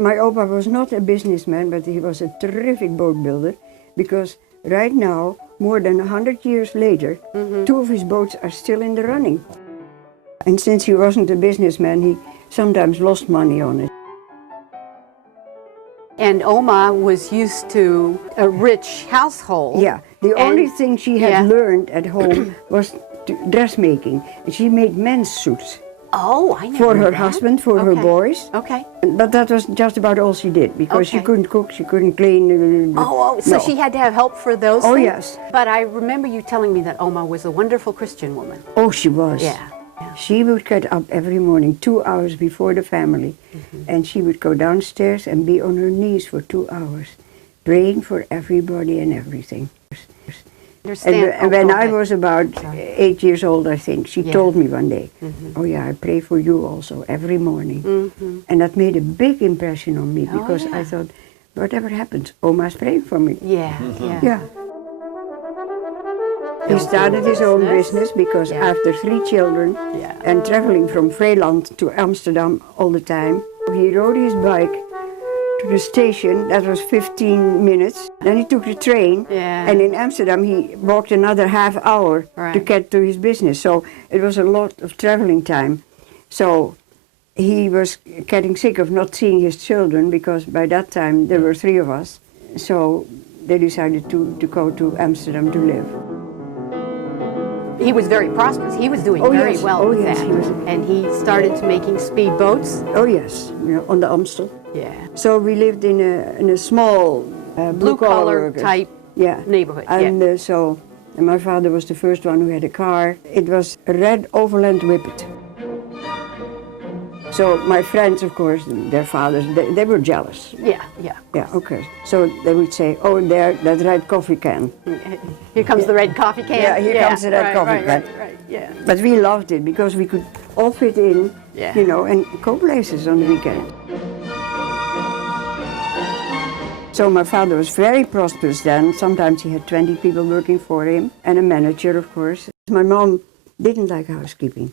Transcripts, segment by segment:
my opa was not a businessman, but he was a terrific boat builder, because right now, more than 100 years later, two of his boats are still in the running. And since he wasn't a businessman, he sometimes lost money on it. And Oma was used to a rich household. Yeah, the only thing she had learned at home was dressmaking. And she made men's suits. Oh, I know. For her husband, for her boys. Okay. But that was just about all she did, because she couldn't cook, she couldn't clean. So she had to have help for those things? Yes. But I remember you telling me that Oma was a wonderful Christian woman. Oh, she was. Yeah. She would get up every morning 2 hours before the family, and she would go downstairs and be on her knees for 2 hours, praying for everybody and everything. And when I was about 8 years old, I think, she told me one day, oh yeah, I pray for you also every morning. And that made a big impression on me, because I thought, whatever happens, Oma's praying for me. Yeah. He started his own business because after 3 children and traveling from Vreeland to Amsterdam all the time, he rode his bike to the station. That was 15 minutes. Then he took the train, and in Amsterdam he walked another half hour to get to his business. So it was a lot of traveling time. So he was getting sick of not seeing his children, because by that time there were 3 of us. So they decided to go to Amsterdam to live. He was very prosperous. He was doing very well with that. And he started making speedboats. Oh yes, on the Amstel. Yeah. So we lived in a small blue-collar type neighborhood. And so my father was the first one who had a car. It was a red overland whippet. So my friends, of course, their fathers, they were jealous. Yeah. Okay. So they would say, oh, there, that red coffee can. Here comes the red coffee can. Yeah, here comes the red coffee can. Yeah. But we loved it, because we could all fit in, and go places on the weekend. So my father was very prosperous then. Sometimes he had 20 people working for him, and a manager, of course. My mom didn't like housekeeping.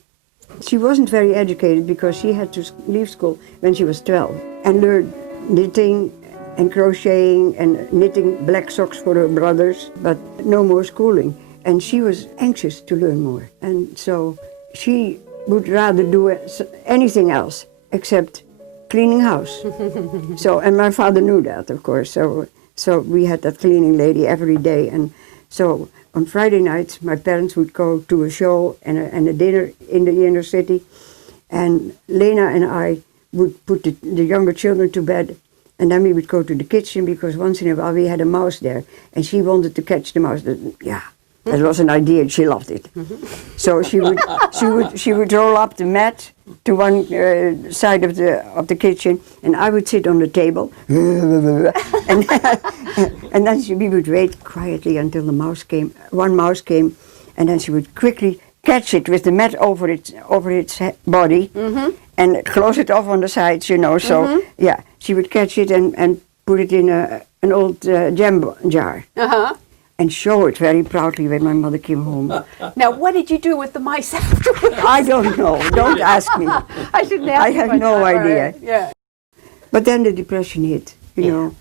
She wasn't very educated, because she had to leave school when she was 12 and learn knitting and crocheting and knitting black socks for her brothers, but no more schooling. And she was anxious to learn more. And so she would rather do anything else except cleaning house. And my father knew that, of course. So we had that cleaning lady every day. And so on Friday nights, my parents would go to a show and a dinner in the inner city, and Lena and I would put the younger children to bed, and then we would go to the kitchen, because once in a while we had a mouse there, and she wanted to catch the mouse. That was an idea, and she loved it. So she would roll up the mat to one side of the kitchen, and I would sit on the table, and then we would wait quietly until the mouse came. One mouse came, and then she would quickly catch it with the mat over its body, and close it off on the sides, So she would catch it and put it in an old jam jar. And show it very proudly when my mother came home. Now, what did you do with the mice afterwards? I don't know. Don't ask me. I shouldn't ask. I have no idea. Right. Yeah. But then the depression hit, know,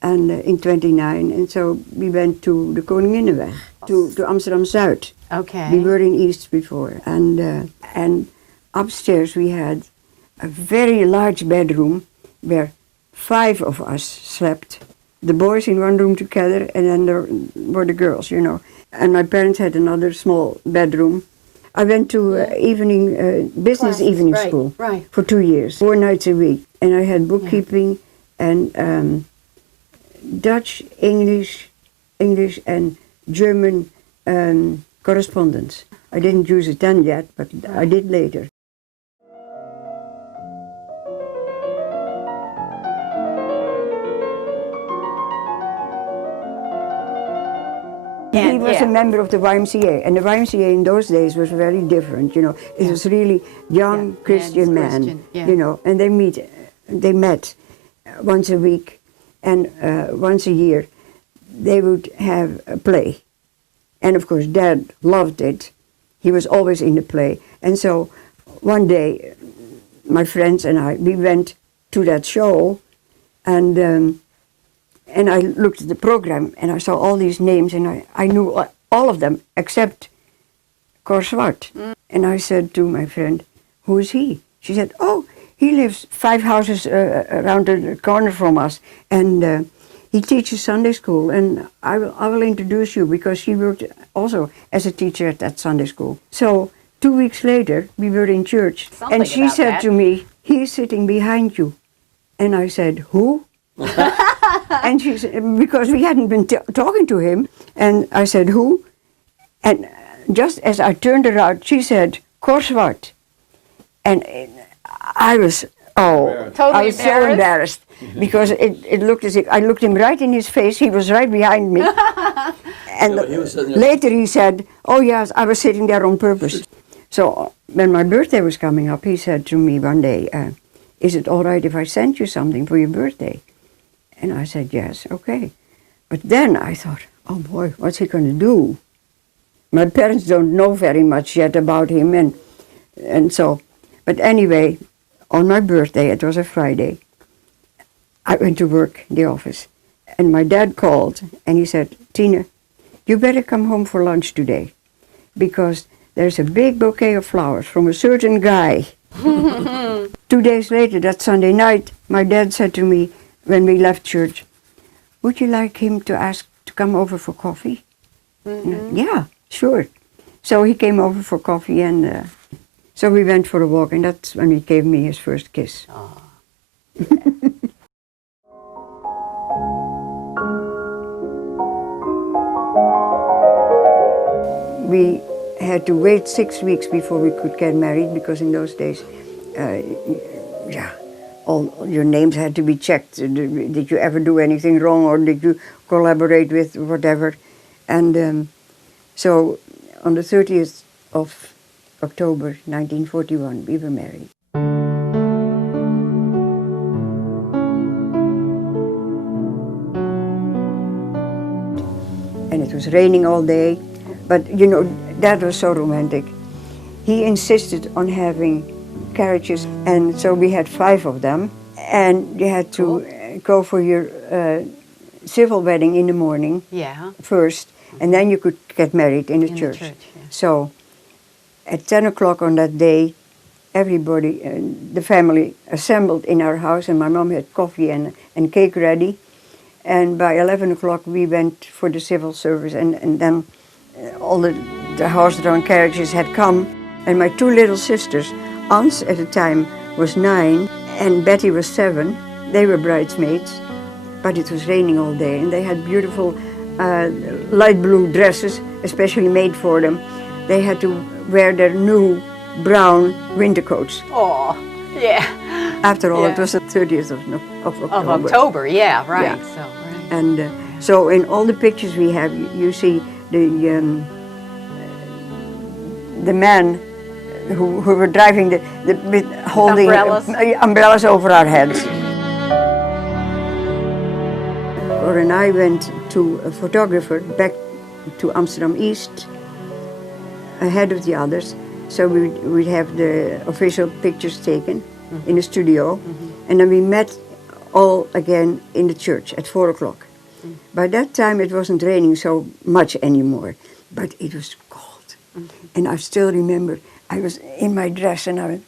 and in '29, and so we went to the Koninginnenweg, to Amsterdam Zuid. Okay. We were in East before, and upstairs we had a very large bedroom where 5 of us slept. The boys in one room together, and then there were the girls, And my parents had another small bedroom. I went to business evening school for 2 years, 4 nights a week. And I had bookkeeping and Dutch, English, and German correspondence. I didn't use it then yet, but I did later. He was a member of the YMCA, and the YMCA in those days was very different, It was really young Christian men, and they met once a week, and once a year they would have a play. And of course Dad loved it. He was always in the play. And so one day my friends and I, we went to that show, And I looked at the program and I saw all these names and I knew all of them except Cor Zwart. And I said to my friend, who is he? She said, oh, he lives 5 houses around the corner from us, and he teaches Sunday school, and I will introduce you, because she worked also as a teacher at that Sunday school. So 2 weeks later, we were in church, Something and she about said that. to me, he's sitting behind you. And I said, who? And she said, because we hadn't been talking to him, and I said, who? And just as I turned around, she said, Cor Zwart. And I was, Totally I was so embarrassed, because it looked as if I looked him right in his face. He was right behind me. And Yeah, he was sitting there. later he said, oh yes, I was sitting there on purpose. So when my birthday was coming up, he said to me one day, is it all right if I send you something for your birthday? And I said, yes, okay. But then I thought, oh boy, what's he going to do? My parents don't know very much yet about him, and so, but anyway, on my birthday, it was a Friday, I went to work in the office, and my dad called, and he said, Tina, you better come home for lunch today, because there's a big bouquet of flowers from a certain guy. 2 days later, that Sunday night, my dad said to me, when we left church, would you like him to ask to come over for coffee? Yeah, sure. So he came over for coffee, and so we went for a walk, and that's when he gave me his first kiss. Oh. We had to wait 6 weeks before we could get married, because in those days, all your names had to be checked. Did you ever do anything wrong, or did you collaborate with whatever? And so on the 30th of October 1941, we were married. And it was raining all day, but you know, that was so romantic. He insisted on having carriages, and so we had 5 of them, and you had to go for your civil wedding in the morning first, and then you could get married in the church. So at 10 o'clock on that day, everybody, the family assembled in our house, and my mom had coffee and cake ready. And by 11 o'clock we went for the civil service, and then all the horse-drawn carriages had come. And my 2 little sisters, Ans at the time was 9 and Betty was 7, they were bridesmaids, but it was raining all day, and they had beautiful light blue dresses, especially made for them. They had to wear their new brown winter coats. Oh, yeah. After all, it was the 30th of October. Of October, yeah, right. Yeah. So, right. And so in all the pictures we have, you see the men who were driving holding umbrellas over our heads. Cor and I went to a photographer back to Amsterdam East ahead of the others, so we'd have the official pictures taken in the studio, and then we met all again in the church at 4 o'clock. By that time it wasn't raining so much anymore, but it was cold. And I still remember I was in my dress and I went,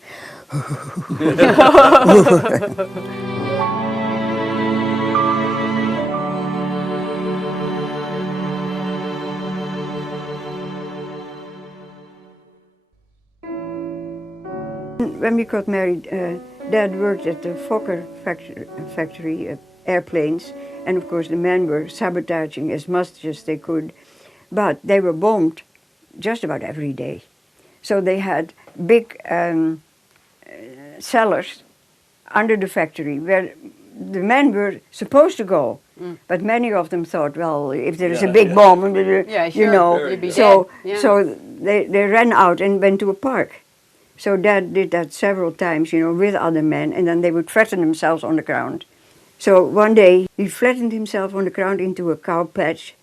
when we got married, Dad worked at the Fokker factory, airplanes, and of course the men were sabotaging as much as they could, but they were bombed just about every day. So they had big cellars under the factory where the men were supposed to go, but many of them thought, well, if there is a big bomb, you know, You'd be so dead. so they ran out and went to a park. So Dad did that several times, you know, with other men, and then they would flatten themselves on the ground. So one day he flattened himself on the ground into a cow patch,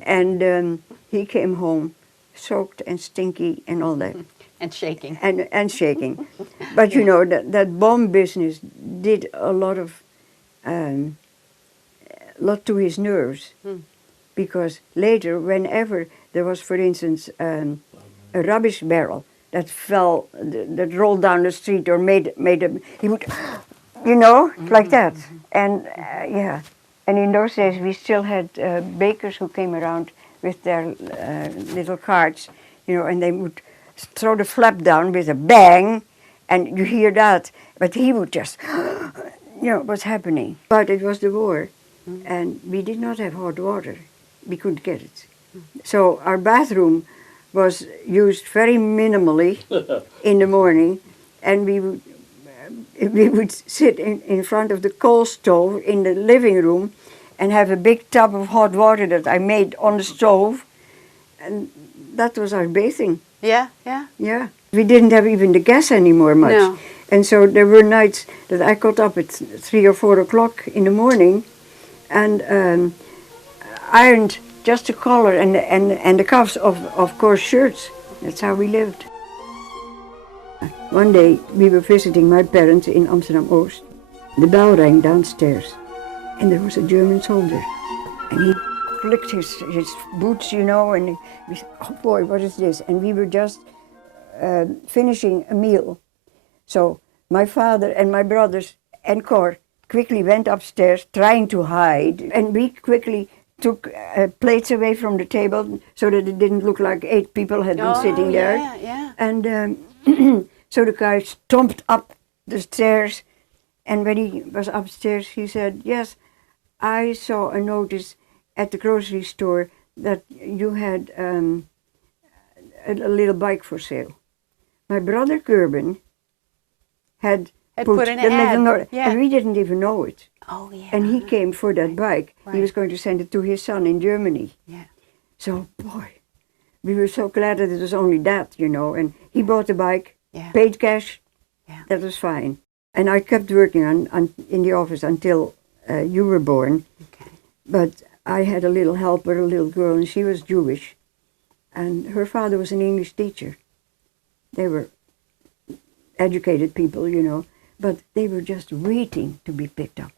and he came home soaked and stinky and all that. And shaking. And shaking. But you know, that bomb business did a lot of lot to his nerves. Because later, whenever there was, for instance, a rubbish barrel that fell, that rolled down the street or made he would, you know, like that. And yeah, and in those days we still had bakers who came around with their little carts, you know, and they would throw the flap down with a bang, and you hear that. But he would just, you know, what's happening. But it was the war, and we did not have hot water. We couldn't get it. So our bathroom was used very minimally in the morning, and we would sit in front of the coal stove in the living room and have a big tub of hot water that I made on the stove, and that was our bathing. Yeah, yeah. Yeah. We didn't have even the gas anymore much. No. And so there were nights that I got up at 3 or 4 o'clock in the morning and ironed just the collar and the cuffs of course shirts. That's how we lived. One day we were visiting my parents in Amsterdam-Oost. The bell rang downstairs and there was a German soldier. And he clicked his boots, you know, and we said, oh boy, what is this? And we were just finishing a meal. So my father and my brothers and Cor quickly went upstairs trying to hide, and we quickly took plates away from the table so that it didn't look like 8 people had been sitting there. Yeah, yeah. And so the guy stomped up the stairs, and when he was upstairs he said, yes, I saw a notice at the grocery store that you had a little bike for sale. My brother Gerben had put an the ad, little yeah. and we didn't even know it. Oh, yeah. And he came for that bike. Right. He was going to send it to his son in Germany. Yeah. So, boy, we were so glad that it was only that, you know. And he bought the bike, Yeah. paid cash, Yeah. that was fine. And I kept working in the office until you were born. Okay. But I had a little helper, a little girl, and she was Jewish. And her father was an English teacher. They were educated people, you know, but they were just waiting to be picked up.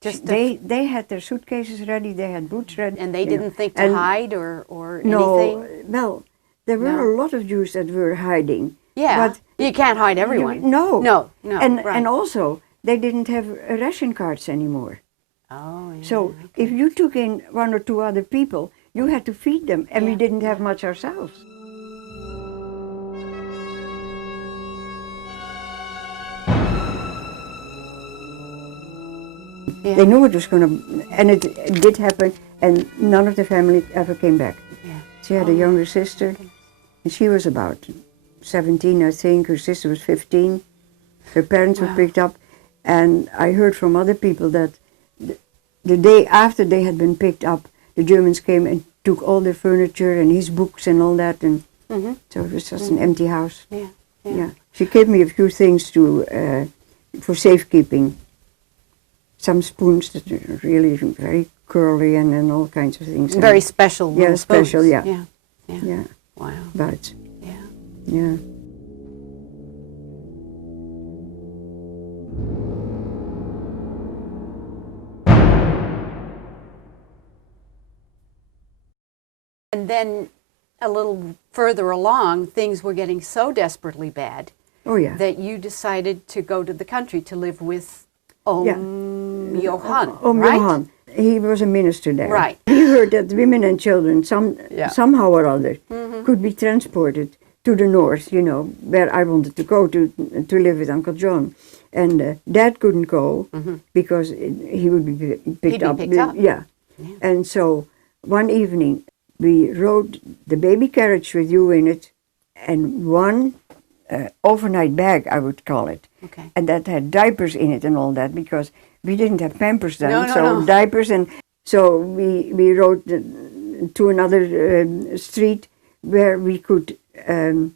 Just They had their suitcases ready, they had boots ready. and they you know. didn't think to And hide or no, anything? well, there were No. a lot of Jews that were hiding. Yeah, but you can't hide everyone. No. No, And right. and also, they didn't have ration cards anymore. Oh, yeah. So if you took in 1 or 2 other people, you had to feed them, and we didn't have much ourselves. Yeah. They knew it was going to, and it did happen, and none of the family ever came back. Yeah. She had a younger sister, and she was about 17, I think. Her sister was 15. Her parents were picked up, and I heard from other people that the day after they had been picked up, the Germans came and took all their furniture and his books and all that, and so it was just an empty house. Yeah. Yeah. She gave me a few things to for safekeeping. Some spoons that are really very curly and all kinds of things. Very special. Yeah, little special, spoons. yeah. Yeah. Yeah. Yeah, Wow. but Yeah. yeah. And then a little further along, things were getting so desperately bad Oh yeah. that you decided to go to the country to live with Johan, right? Johan. He was a minister there. Right. He heard that women and children, Yeah. somehow or other, could be transported to the north, you know, where I wanted to go to live with Uncle John. And Dad couldn't go because he would be picked up. Yeah. And so one evening we rode the baby carriage with you in it and one overnight bag, I would call it. Okay. And that had diapers in it and all that because we didn't have Pampers then. No. Diapers, and so we rode to another street where we could Get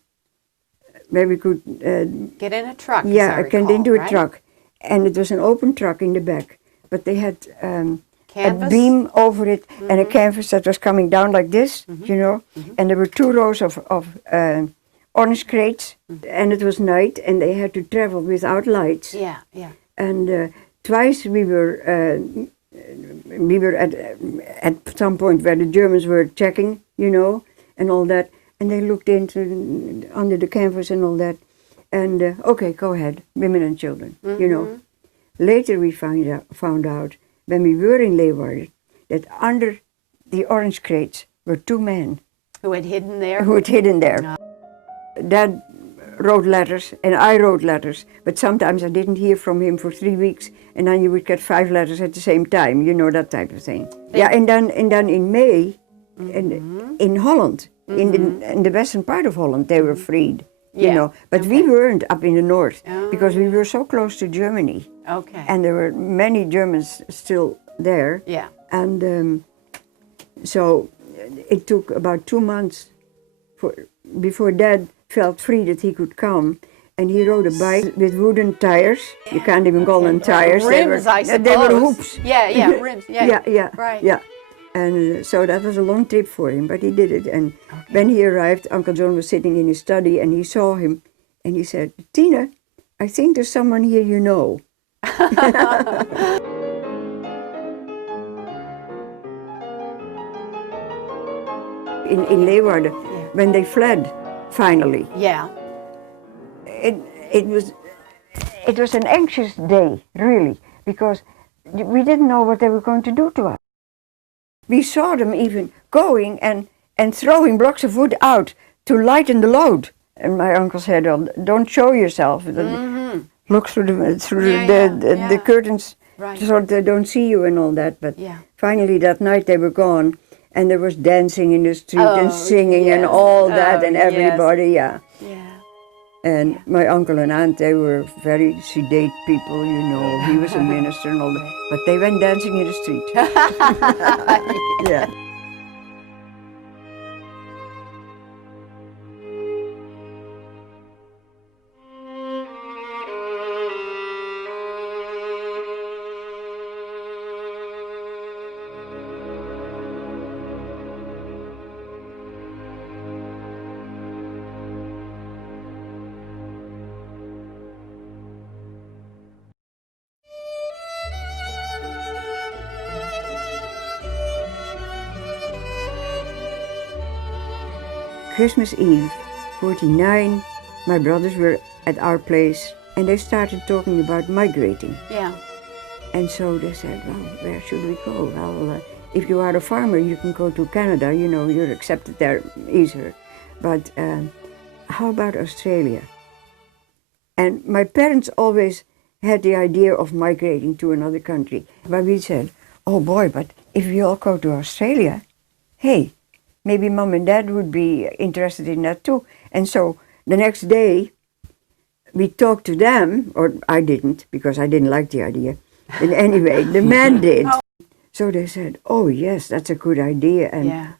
in a truck. yeah, as I get recall, into a right? truck, and it was an open truck in the back, but they had a Canvas? beam over it and a canvas that was coming down like this, you know, and there were 2 rows of orange crates, and it was night, and they had to travel without lights, Yeah, yeah. and Twice we were at some point where the Germans were checking, you know, and all that, and they looked into under the canvas and all that, and okay, go ahead, women and children, you know. Later we found out when we were in Leeuwarden that under the orange crates were two men Who had hidden there? who had hidden there. Dad wrote letters and I wrote letters, but sometimes I didn't hear from him for 3 weeks, and then you would get 5 letters at the same time, you know, that type of thing. Yeah, and then in May, in Holland, in the western part of Holland, they were freed, you know, but we weren't up in the north because we were so close to Germany. Okay. And there were many Germans still there. Yeah. And so it took about 2 months before Dad felt free that he could come. And he rode a bike with wooden tires. You can't even call them tires. Rims, I suppose. They were hoops. Yeah, rims. Yeah, yeah. Right. Yeah. And so that was a long trip for him, but he did it. And when he arrived, Uncle John was sitting in his study and he saw him and he said, "Tina, I think there's someone here you know." in Leeuwarden, when they fled, finally. Yeah. It was an anxious day, really, because we didn't know what they were going to do to us. We saw them even going and throwing blocks of wood out to lighten the load. And my uncle said, "Oh, don't show yourself. Look through the curtains, Right. so they don't see you and all that." But finally that night they were gone, and there was dancing in the street and singing and all that, and everybody, Yeah. And my uncle and aunt, they were very sedate people, you know. He was a minister and all that, but they went dancing in the street. Yeah. Christmas Eve, 49, my brothers were at our place and they started talking about migrating. Yeah. And so they said, "Well, where should we go?" "Well, if you are a farmer, you can go to Canada, you know, you're accepted there easier. But how about Australia?" And my parents always had the idea of migrating to another country. But we said, "Oh boy, but if we all go to Australia, hey, maybe Mom and Dad would be interested in that too." And so the next day, we talked to them, or I didn't, because I didn't like the idea. But anyway, the man did. So they said, "Oh yes, that's a good idea. And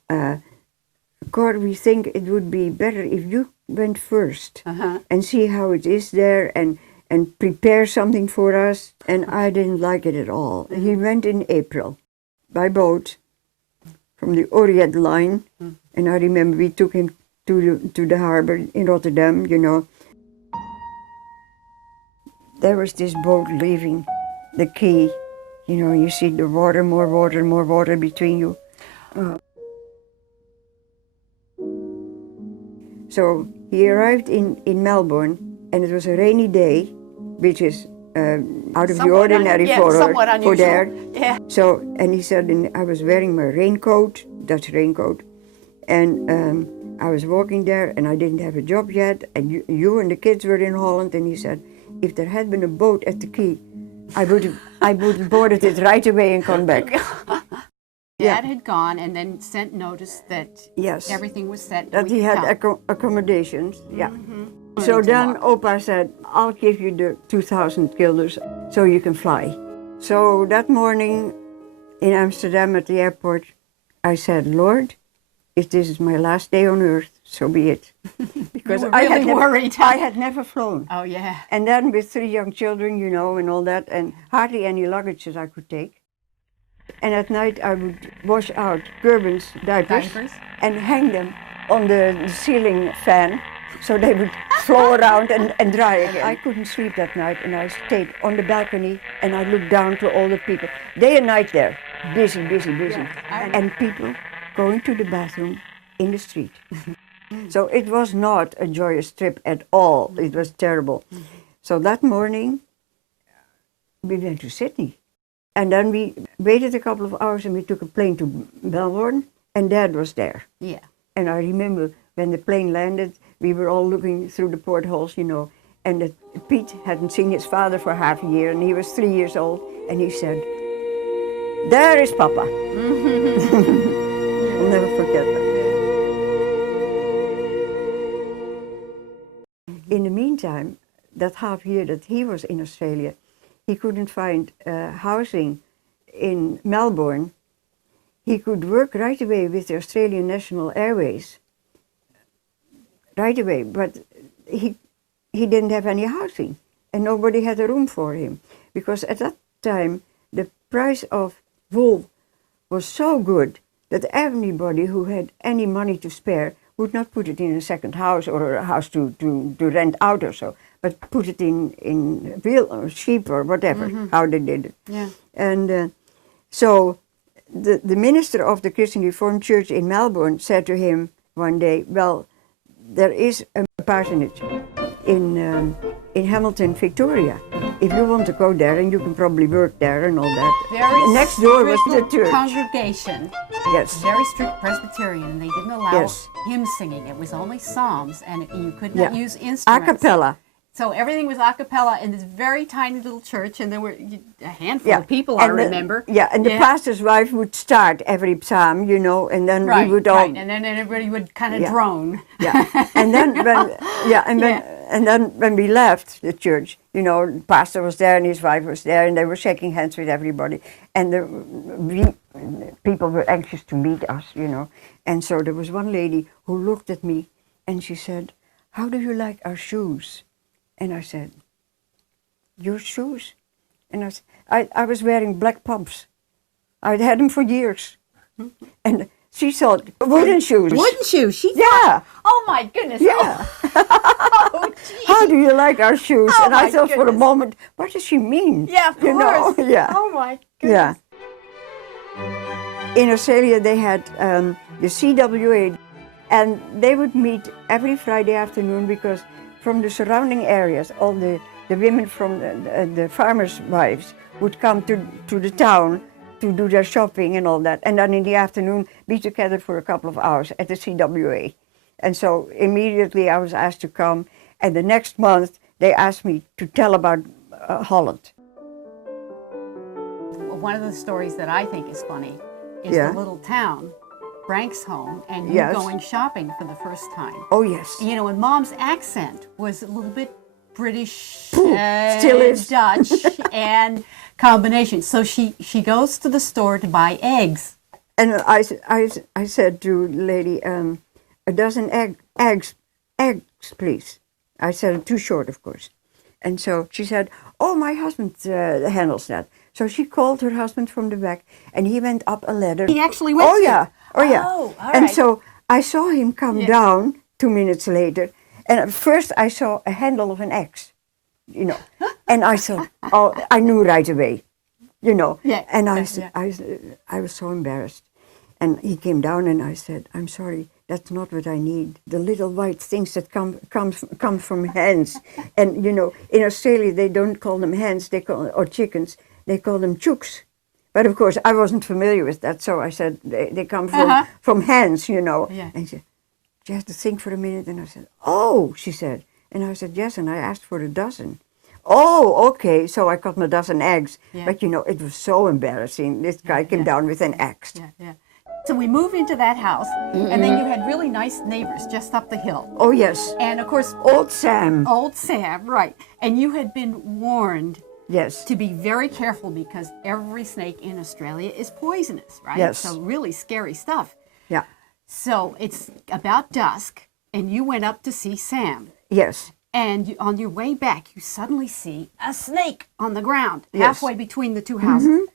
Cor, we think it would be better if you went first and see how it is there and prepare something for us." And I didn't like it at all. He went in April by boat from the Orient line, and I remember we took him to the harbor in Rotterdam, you know. There was this boat leaving the quay, you know, you see the water, more water between you. So he arrived in Melbourne, and it was a rainy day, which is out of the ordinary for there. Yeah. So, and he said, and I was wearing my raincoat, Dutch raincoat, and I was walking there, and I didn't have a job yet, and you and the kids were in Holland, and he said, "If there had been a boat at the quay, I would have boarded it right away and come back." Dad had gone and then sent notice that everything was set. That he had accommodations, So then Opa said, "I'll give you the 2,000 guilders so you can fly." So that morning in Amsterdam at the airport, I said, "Lord, if this is my last day on earth, so be it." Because you were really worried. I had never flown. Oh, yeah. And then with 3 young children, you know, and all that, and hardly any luggage that I could take. And at night I would wash out Gerben's diapers and hang them on the ceiling fan So they would flow around and dry again. I couldn't sleep that night, and I stayed on the balcony, and I looked down to all the people. Day and night there, busy, busy, busy. Yeah. And people going to the bathroom in the street. So it was not a joyous trip at all. It was terrible. So that morning, we went to Sydney. And then we waited a couple of hours, and we took a plane to Melbourne, and Dad was there. Yeah. And I remember when the plane landed, we were all looking through the portholes, you know, and Pete hadn't seen his father for half a year, and he was 3 years old, and he said, "There is Papa." I'll never forget that. In the meantime, that half year that he was in Australia, he couldn't find housing in Melbourne. He could work right away with the Australian National Airways, right away, but he didn't have any housing, and nobody had a room for him, because at that time the price of wool was so good that everybody who had any money to spare would not put it in a second house or a house to rent out or so, but put it in real or sheep or whatever, how they did it. Yeah. And so the minister of the Christian Reformed Church in Melbourne said to him one day, "Well, there is a parsonage in Hamilton, Victoria. If you want to go there, and you can probably work there and all that." Very next door was the strict church. congregation. Yes. Very strict Presbyterian, and they didn't allow Yes. hymn singing. It was only psalms, and you could Yeah. not use A instruments. cappella. So everything was a cappella in this very tiny little church, and there were a handful of people, I And remember. and the pastor's wife would start every psalm, you know, and then Right, we would all. right, and then everybody would kind of Yeah. drone. Yeah, and then when and then when we left the church, you know, the pastor was there and his wife was there, and they were shaking hands with everybody, and people were anxious to meet us, you know, and so there was one lady who looked at me, and she said, "How do you like our shoes?" And I said, "Your shoes?" And I was wearing black pumps. I'd had them for years, and she thought wooden shoes. Wooden shoes? She Yeah. Oh my goodness. Yeah. Oh, geez. How do you like our shoes? Oh, and I my thought for a goodness. moment, what does she mean? Yeah, of you know? course. Yeah. Oh my goodness. Yeah. In Australia, they had the CWA, and they would meet every Friday afternoon, because from the surrounding areas, all the women from the farmers' wives would come to the town to do their shopping and all that, and then in the afternoon be together for a couple of hours at the CWA. And so immediately I was asked to come, and the next month they asked me to tell about Holland. One of the stories that I think is funny is Yeah. the little town, Branksholme, and you Yes. going shopping for the first time. Oh yes. You know, and Mom's accent was a little bit British, still is. Dutch, and combination. So she goes to the store to buy eggs. And I said to the lady, a dozen eggs, please. I said, too short, of course. And so she said, "Oh, my husband handles that." So she called her husband from the back, and he went up a ladder. He actually went Oh, to- yeah. Oh, yeah. Oh, all And right. so I saw him come down 2 minutes later, and at first I saw a handle of an axe, you know. And I thought, oh, I knew right away, you know. Yeah, And I yeah, said, yeah. I was so embarrassed. And he came down, and I said, "I'm sorry, that's not what I need. The little white things that come from hens." And you know, in Australia they don't call them hens, they call or chickens. They call them chooks. But of course I wasn't familiar with that, so I said they come from hens, you know. Yeah. And she said, "You have to think for a minute." And I said, "Oh," she said. And I said, "Yes," and I asked for a dozen. "Oh, okay." So I got my dozen eggs. Yeah. But you know, it was so embarrassing. This guy came down with an axe. Yeah, yeah. So we moved into that house, and then you had really nice neighbors just up the hill. Oh yes. And of course, Old Sam. old Sam, right. And you had been warned Yes. to be very careful because every snake in Australia is poisonous, right? Yes. So really scary stuff. Yeah. So it's about dusk, and you went up to see Sam. Yes. And on your way back, you suddenly see a snake on the ground, Yes. halfway between the two houses.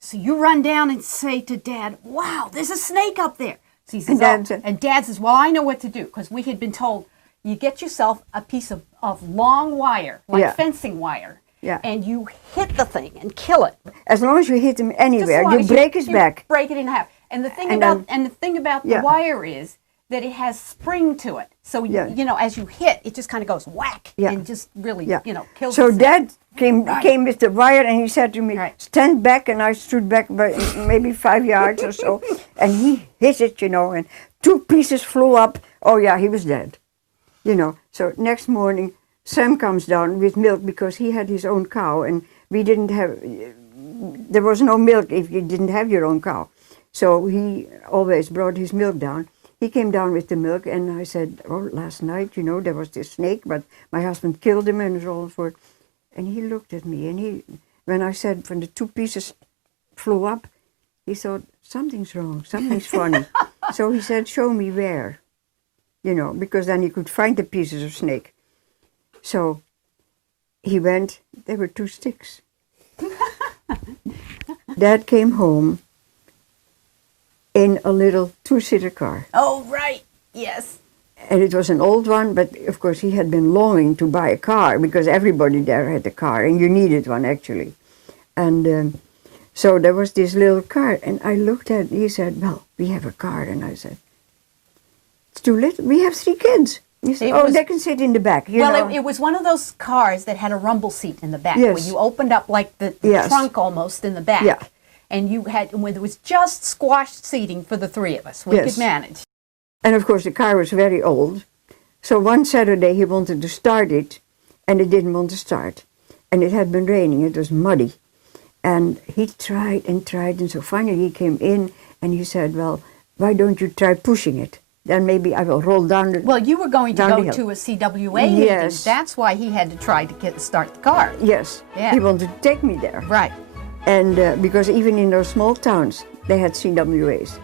So you run down and say to Dad, "Wow, there's a snake up there." So he says, And Dad said- and Dad says, "Well, I know what to do," because we had been told, you get yourself a piece of long wire, like Yeah. fencing wire, Yeah. and you hit the thing and kill it. As long as you hit him Just as anywhere, long you as break his back. Break it in half. And the thing And about then- the Yeah. wire is that it has spring to it. So Yeah. you know, as you hit, it just kind of goes whack Yeah. and just really Yeah. kills. So the snake. Dad came with the wire and he said to me, Right. stand back, and I stood back by maybe 5 yards or so, and he hit it, and 2 pieces flew up. Oh yeah, he was dead. So next morning, Sam comes down with milk because he had his own cow, and we didn't have, there was no milk if you didn't have your own cow. So he always brought his milk down. He came down with the milk, and I said, oh, last night, there was this snake, but my husband killed him and all for. And he looked at me, and when I said when the 2 pieces flew up, he thought, something's wrong, something's funny. So he said, show me where, because then he could find the pieces of snake. So he went, there were 2 sticks. Dad came home in a little 2-seater car. Oh, right. Yes. And it was an old one, but of course he had been longing to buy a car because everybody there had a car, and you needed one actually. And so there was this little car, and I looked at it, he said, well, we have a car. And I said, it's too little, we have 3 kids. He said, they can sit in the back. It was one of those cars that had a rumble seat in the back, Yes. where you opened up like the Yes. trunk almost in the back. Yeah. And when there was just squashed seating for the 3 of us, we Yes. could manage. And of course the car was very old. So one Saturday he wanted to start it, and it didn't want to start. And it had been raining, it was muddy. And he tried, and so finally he came in and he said, well, why don't you try pushing it? Then maybe I will roll down the Well, you were going to down the go hill. to a CWA meeting. Yes. That's why he had to try to start the car. Yes, Yeah. he wanted to take me there. Right. And because even in those small towns, they had CWAs.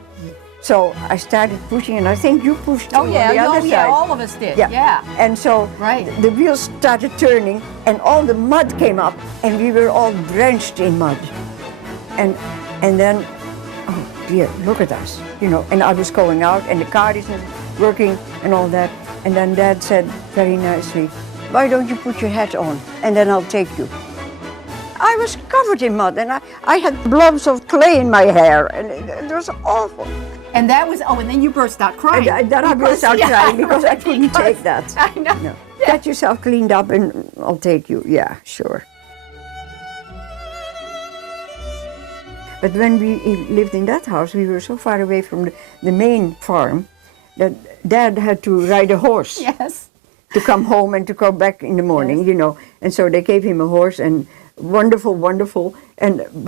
So I started pushing, and I think you pushed too Oh, yeah. on the other side. All of us did. Yeah. And so Right. the wheels started turning, and all the mud came up, and we were all drenched in mud. And then, oh dear, look at us, And I was going out, and the car isn't working, and all that. And then Dad said very nicely, why don't you put your hat on, and then I'll take you. I was covered in mud, and I had blobs of clay in my hair, and it was awful. And that was, and then you burst out crying. And then I burst out crying because I couldn't take that. I know. No. Get yourself cleaned up and I'll take you. Yeah, sure. But when we lived in that house, we were so far away from the main farm that Dad had to ride a horse Yes. to come home and to go back in the morning, Yes. And so they gave him a horse, and wonderful,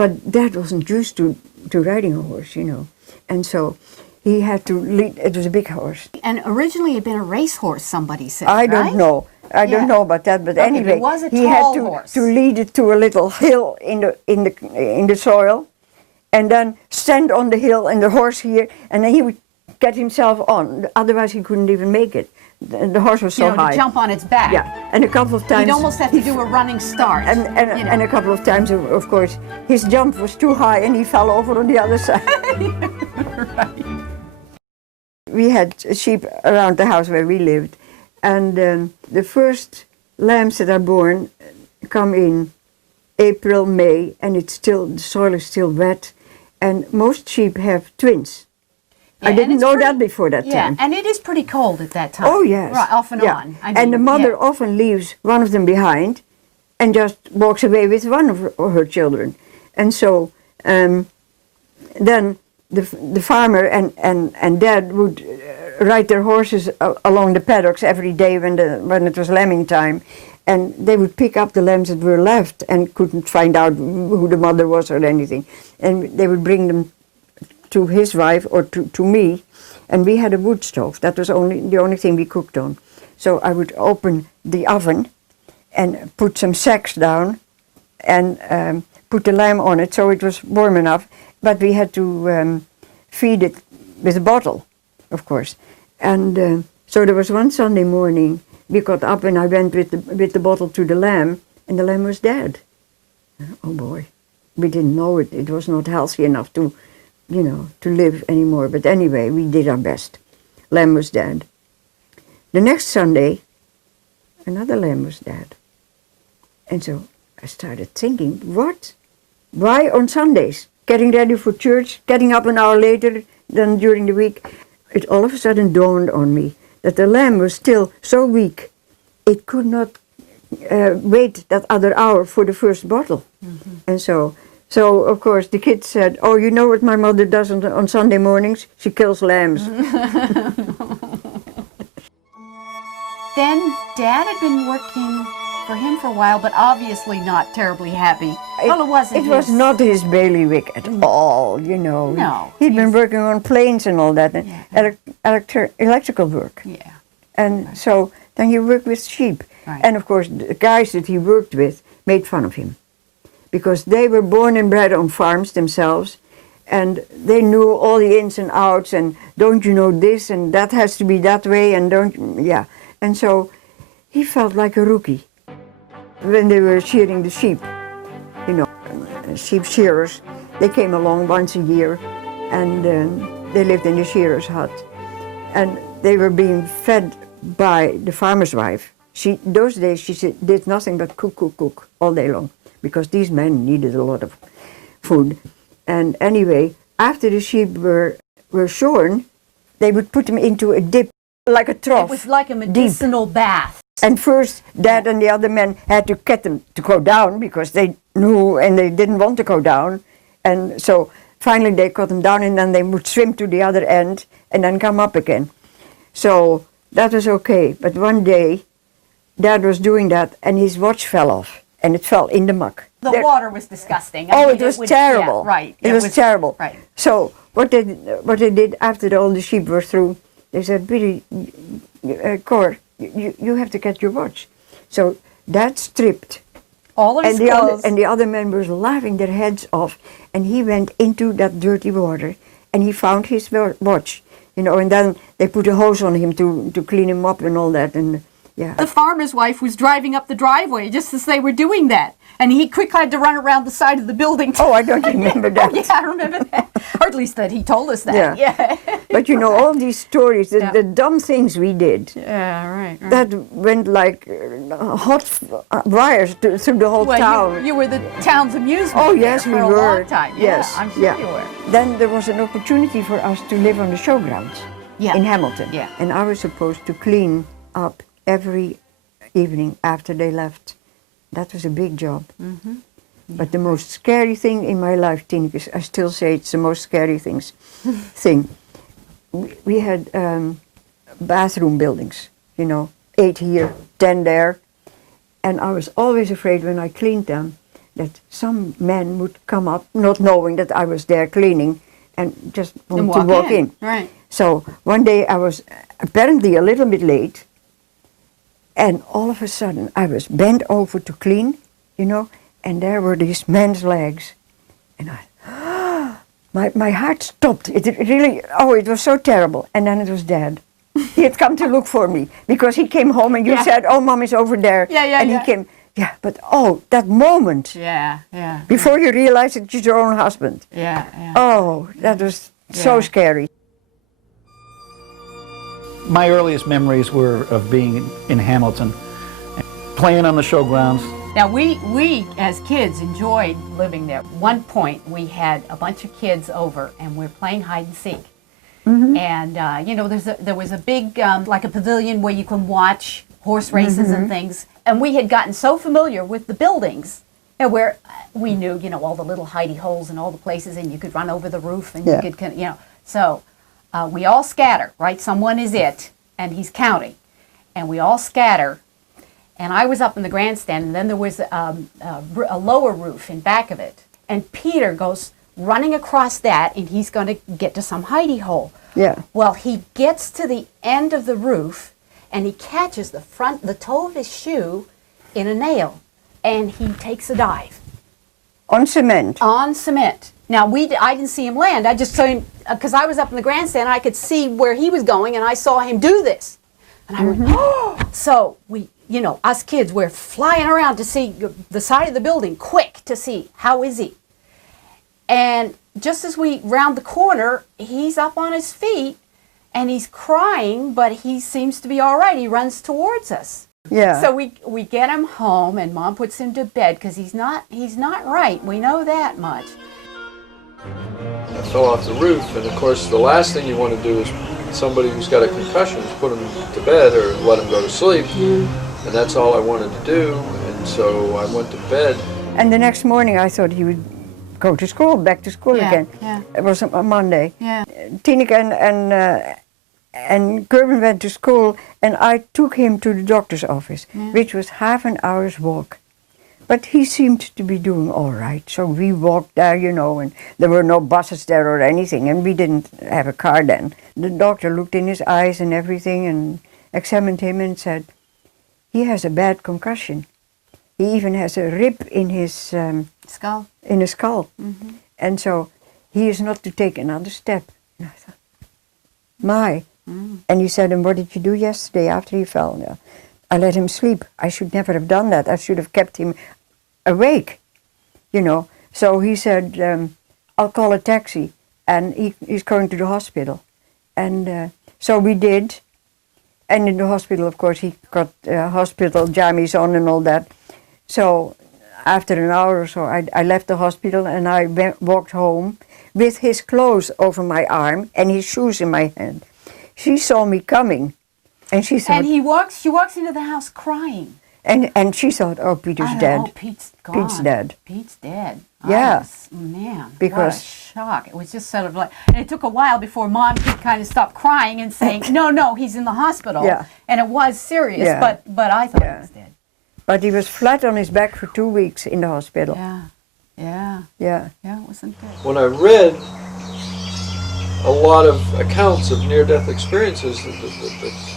but Dad wasn't used to riding a horse, And so he had to lead, it was a big horse. And originally it had been a racehorse, somebody said, I right? don't know. I Yeah. don't know about that, but Okay, anyway, it was a he tall had horse. to lead it to a little hill in the soil, and then stand on the hill and the horse here, and then he would get himself on. Otherwise, he couldn't even make it. The horse was so high. To jump on its back. Yeah, and a couple of times. You'd almost have to do a running start. And a couple of times, of course, his jump was too high, and he fell over on the other side. Right. We had sheep around the house where we lived, and the first lambs that are born come in April, May, and the soil is still wet, and most sheep have twins. Yeah, I and didn't it's know pretty- that before that Yeah, time. and it is pretty cold at that time. Oh yes, Right, off and yeah. on. And the mother yeah. often leaves one of them behind, and just walks away with one of her children, and so then the farmer and Dad would ride their horses along the paddocks every day when it was lambing time, and they would pick up the lambs that were left and couldn't find out who the mother was or anything, and they would bring them to his wife or to me, and we had a wood stove. That was the only thing we cooked on. So I would open the oven and put some sacks down and put the lamb on it so it was warm enough, but we had to feed it with a bottle, of course. And so there was one Sunday morning, we got up and I went with the bottle to the lamb, and the lamb was dead. Oh boy, we didn't know it. It was not healthy enough to live anymore. But anyway, we did our best. Lamb was dead. The next Sunday, another lamb was dead. And so I started thinking, what? Why on Sundays? Getting ready for church, getting up an hour later than during the week. It all of a sudden dawned on me that the lamb was still so weak, it could not wait that other hour for the first bottle. And so of course the kids said, oh, you know what my mother does on Sunday mornings? She kills lambs. Then Dad had been working for him for a while, but obviously not terribly happy. Well, it wasn't. It was not his bailiwick at all, you know. No. He'd been working on planes and all that, and electrical work. Yeah. And so then he worked with sheep. Right. And of course the guys that he worked with made fun of him, because they were born and bred on farms themselves, and they knew all the ins and outs, and don't you know this, and that has to be that way, and yeah. And so he felt like a rookie when they were shearing the sheep. You know, sheep shearers, they came along once a year, and they lived in the shearer's hut, and they were being fed by the farmer's wife. Those days she did nothing but cook all day long, because these men needed a lot of food. And anyway, after the sheep were shorn, they would put them into a dip, like a trough. It was like a medicinal bath. And first, Dad and the other men had to get them to go down, because they knew and they didn't want to go down. And so finally they got them down, and then they would swim to the other end and then come up again. So that was okay. But one day, Dad was doing that, and his watch fell off, and it fell in the muck. The water was disgusting. It was terrible. Yeah, right. It was terrible. Right. So what they did after all the sheep were through, they said, Billy, Cor, you have to get your watch. So Dad stripped. All of his clothes. And the other men were laughing their heads off, and he went into that dirty water, and he found his watch, you know, and then they put a hose on him to clean him up and all that, and yeah. The farmer's wife was driving up the driveway just as they were doing that. And he quickly had to run around the side of the building. Oh, I don't remember that. Yeah, I remember that. Or at least that he told us that. Yeah. But you know, all these stories, the dumb things we did. Yeah, right. That went like hot wires through the whole town. You were the town's amusement. Oh, yes, for we a were. long time. Yes, yeah, I'm sure you were. Then there was an opportunity for us to live on the showgrounds in Hamilton. Yeah. And I was supposed to clean up every evening after they left. That was a big job. Mm-hmm. But the most scary thing in my life, Tineke, I still say it's the most scary thing. We had bathroom buildings, you know, 8 here, 10 there. And I was always afraid when I cleaned them that some men would come up, not knowing that I was there cleaning, and just want to walk in. Right. So one day I was apparently a little bit late, and all of a sudden I was bent over to clean, you know, and there were these men's legs. And my heart stopped. It really, it was so terrible. And then it was Dad. He had come to look for me, because he came home and you said, oh, Mom is over there. And he came, but that moment. Yeah. Before you realize it's your own husband. Yeah. Oh, that was so scary. My earliest memories were of being in Hamilton, playing on the showgrounds. Now, we as kids enjoyed living there. At one point, we had a bunch of kids over, and we were playing hide and seek. Mm-hmm. And, you know, there was a big, like a pavilion where you can watch horse races and things. And we had gotten so familiar with the buildings, where we knew, you know, all the little hidey holes and all the places, and you could run over the roof, and you could, you know. So we all scatter, right? Someone is it, and he's counting. And we all scatter. And I was up in the grandstand, and then there was a lower roof in back of it. And Peter goes running across that, and he's going to get to some hidey hole. Yeah. Well, he gets to the end of the roof, and he catches the toe of his shoe in a nail, and he takes a dive. On cement? On cement. Now, I didn't see him land. I just saw him, because I was up in the grandstand, I could see where he was going, and I saw him do this. And I went, oh! So we, you know, us kids, we're flying around to see the side of the building, quick to see, how is he? And just as we round the corner, he's up on his feet, and he's crying, but he seems to be all right. He runs towards us. Yeah. So we get him home, and Mom puts him to bed because he's not right. We know that much. I fell off the roof, and of course the last thing you want to do is somebody who's got a concussion is put him to bed or let him go to sleep. And that's all I wanted to do, and so I went to bed. And the next morning I thought he would go to school, back to school again. Yeah. It was a Monday. Yeah. Tineke and Gerben went to school, and I took him to the doctor's office, which was half an hour's walk. But he seemed to be doing all right, so we walked there, you know, and there were no buses there or anything, and we didn't have a car then. The doctor looked in his eyes and everything and examined him and said, he has a bad concussion. He even has a rip in his Skull. in his skull. And so he is not to take another step. And I thought, my. And he said, and what did you do yesterday after he fell? Yeah. I let him sleep. I should never have done that. I should have kept him awake, you know. So he said, I'll call a taxi, and he's going to the hospital. And so we did. And in the hospital, of course, he got hospital jammies on and all that. So after an hour or so, I left the hospital, and I walked home with his clothes over my arm and his shoes in my hand. She saw me coming, and she thought... And she walks into the house crying. And she thought, oh, Peter's dead. Oh, Pete's gone. Pete's dead. Pete's dead. Yeah. Man, Because- what a shock. It was just sort of like, and it took a while before Mom could kind of stop crying and saying, no, he's in the hospital. Yeah. And it was serious, Yeah. but I thought he was dead. But he was flat on his back for 2 weeks in the hospital. Yeah, Yeah. it wasn't good. When I read a lot of accounts of near-death experiences,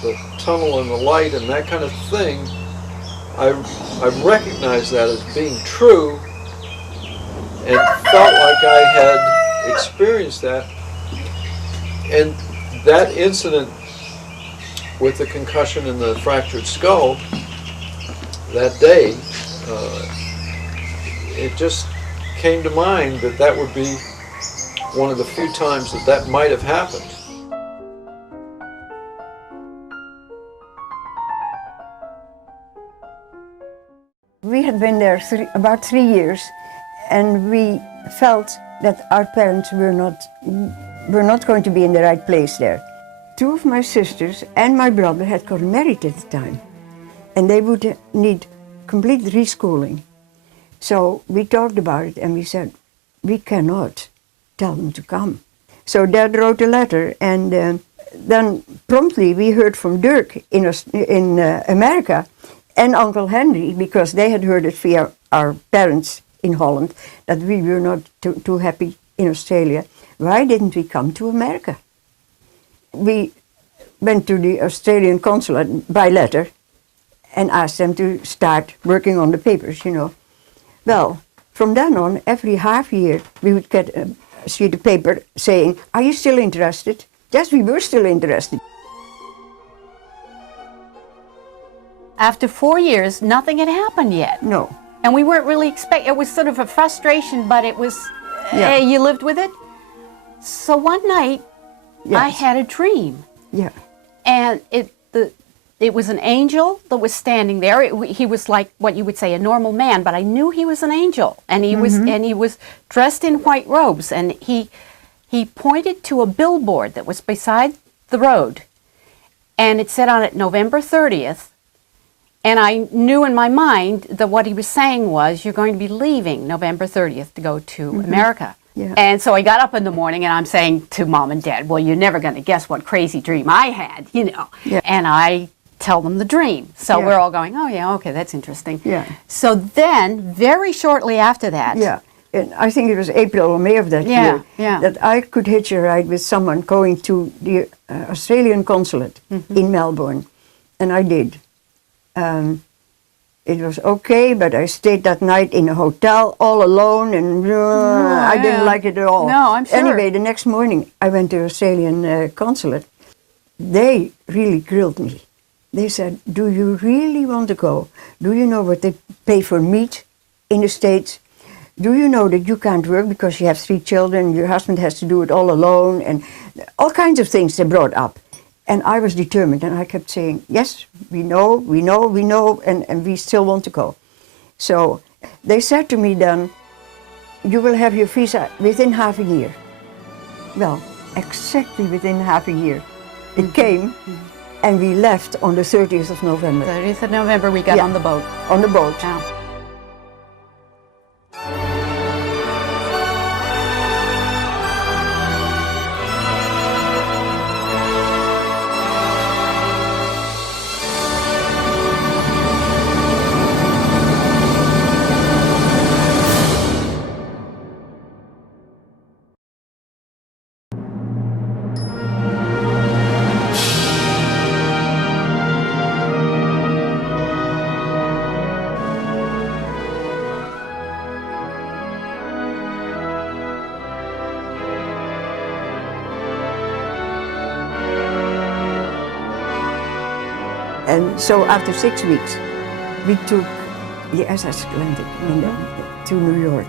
the tunnel and the light and that kind of thing, I recognized that as being true and felt like I had experienced that. And that incident with the concussion and the fractured skull that day, it just came to mind that that would be one of the few times that might have happened. We had been there about 3 years, and we felt that our parents were not going to be in the right place there. 2 of my sisters and my brother had gotten married at the time, and they would need complete reschooling. So we talked about it, and we said, we cannot tell them to come. So Dad wrote a letter, and then promptly we heard from Dirk in America, and Uncle Henry, because they had heard it via our parents in Holland, that we were not too happy in Australia. Why didn't we come to America? We went to the Australian consulate by letter and asked them to start working on the papers, you know. Well, from then on, every half year, we would get a sheet of paper saying, are you still interested? Yes, we were still interested. After 4 years, nothing had happened yet. No. And we weren't really expecting, it was sort of a frustration, but it was, Yeah. you lived with it. So one night, I Yes. had a dream. Yeah. And it was an angel that was standing there. He was like what you would say a normal man, but I knew he was an angel, and he was dressed in white robes, and he pointed to a billboard that was beside the road, and it said on it November 30th. And I knew in my mind that what he was saying was, you're going to be leaving November 30th to go to America. Yeah. And so I got up in the morning, and I'm saying to Mom and Dad, well, you're never going to guess what crazy dream I had, you know. Yeah. And I tell them the dream. So Yeah. we're all going, oh, yeah, okay, that's interesting. Yeah. So then, very shortly after that, Yeah. And I think it was April or May of that year yeah. that I could hitch a ride with someone going to the Australian consulate in Melbourne. And I did. It was okay, but I stayed that night in a hotel all alone, and I didn't like it at all. No, I'm sure. Anyway, the next morning I went to Australian consulate. They really grilled me. They said, do you really want to go? Do you know what they pay for meat in the States? Do you know that you can't work because you have 3 children, your husband has to do it all alone, and all kinds of things they brought up. And I was determined, and I kept saying, yes, we know, and we still want to go. So they said to me then, you will have your visa within half a year. Well, exactly within half a year. It came, and we left on the 30th of November. 30th of November, we got Yeah. on the boat. On the boat. Yeah. And so after 6 weeks, we took the SS Atlantic to New York.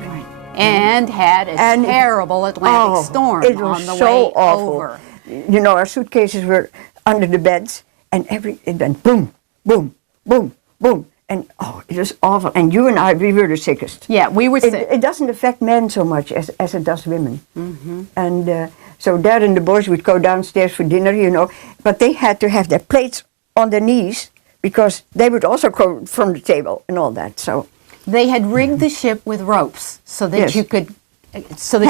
And had a And- terrible Atlantic storm it was on the so way awful. over. You know, our suitcases were under the beds, and it went boom, boom, boom, boom, and it was awful. And you and I, we were the sickest. Yeah, we were sick. It doesn't affect men so much as it does women. And so Dad and the boys would go downstairs for dinner, you know, but they had to have their plates on their knees because they would also go from the table and all that. So They had rigged the ship with ropes so that Yes. you could Hang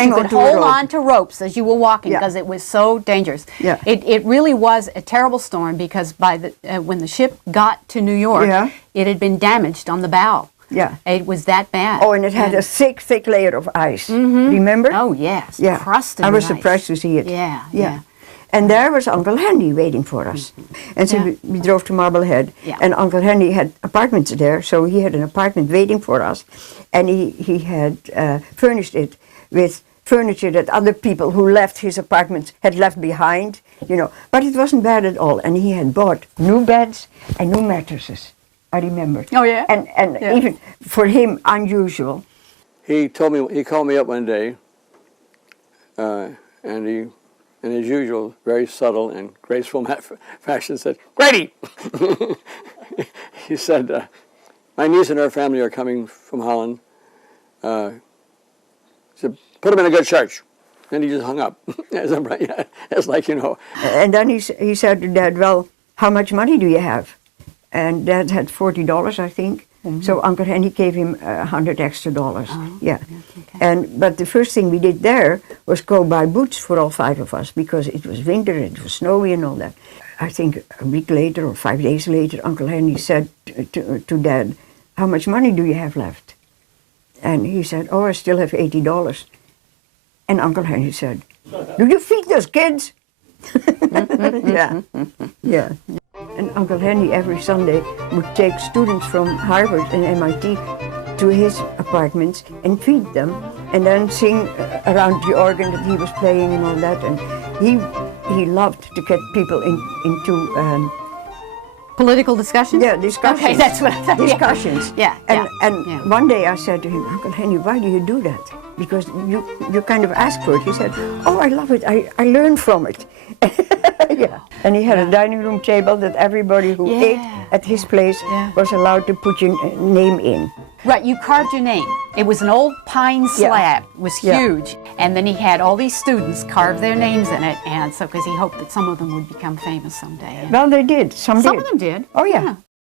you on could to a hold rope. on to ropes as you were walking Yeah. because it was so dangerous. Yeah. It really was a terrible storm because by the when the ship got to New York, Yeah. it had been damaged on the bow. Yeah. It was that bad. and it had a thick, thick layer of ice. Remember? Oh yes, Yeah. crusted I was with ice. surprised to see it. Yeah. And there was Uncle Henry waiting for us. And so Yeah. we drove to Marblehead. Yeah. And Uncle Henry had apartments there, so he had an apartment waiting for us. And he had furnished it with furniture that other people who left his apartments had left behind, you know. But it wasn't bad at all. And he had bought new beds and new mattresses, I remember. Oh, yeah? And Yeah. even for him, unusual. He called me up one day, and he, in his usual very subtle and graceful fashion, said, "Grady," he said, "my niece and her family are coming from Holland. He said, put them in a good church." And he just hung up. It's like, you know. And then he said to Dad, well, how much money do you have? And Dad had $40, I think. So Uncle Henry gave him $100 extra. Yeah. Okay. But the first thing we did there was go buy boots for all 5 of us because it was winter, it was snowy and all that. I think a week later or 5 days later, Uncle Henry said to Dad, how much money do you have left? And he said, oh, I still have $80. And Uncle Henry said, do you feed those kids? Yeah, yeah. And Uncle Henry every Sunday would take students from Harvard and MIT to his apartments and feed them and then sing around the organ that he was playing and all that. And he loved to get people into Political discussions? yeah, discussions. Okay, that's what I thought. Discussions. Yeah. And yeah. one day I said to him, Uncle Henry, why do you do that? Because you kind of ask for it. He said, oh, I love it. I learned from it. Yeah. And he had a dining room table that everybody who Yeah. ate at his place Yeah. was allowed to put your name in. Right, you carved your name. It was an old pine slab. It was Yeah. huge. And then he had all these students carve their names in it, and so because he hoped that some of them would become famous someday. And Well, they did. Some some did. of them did. Oh, yeah.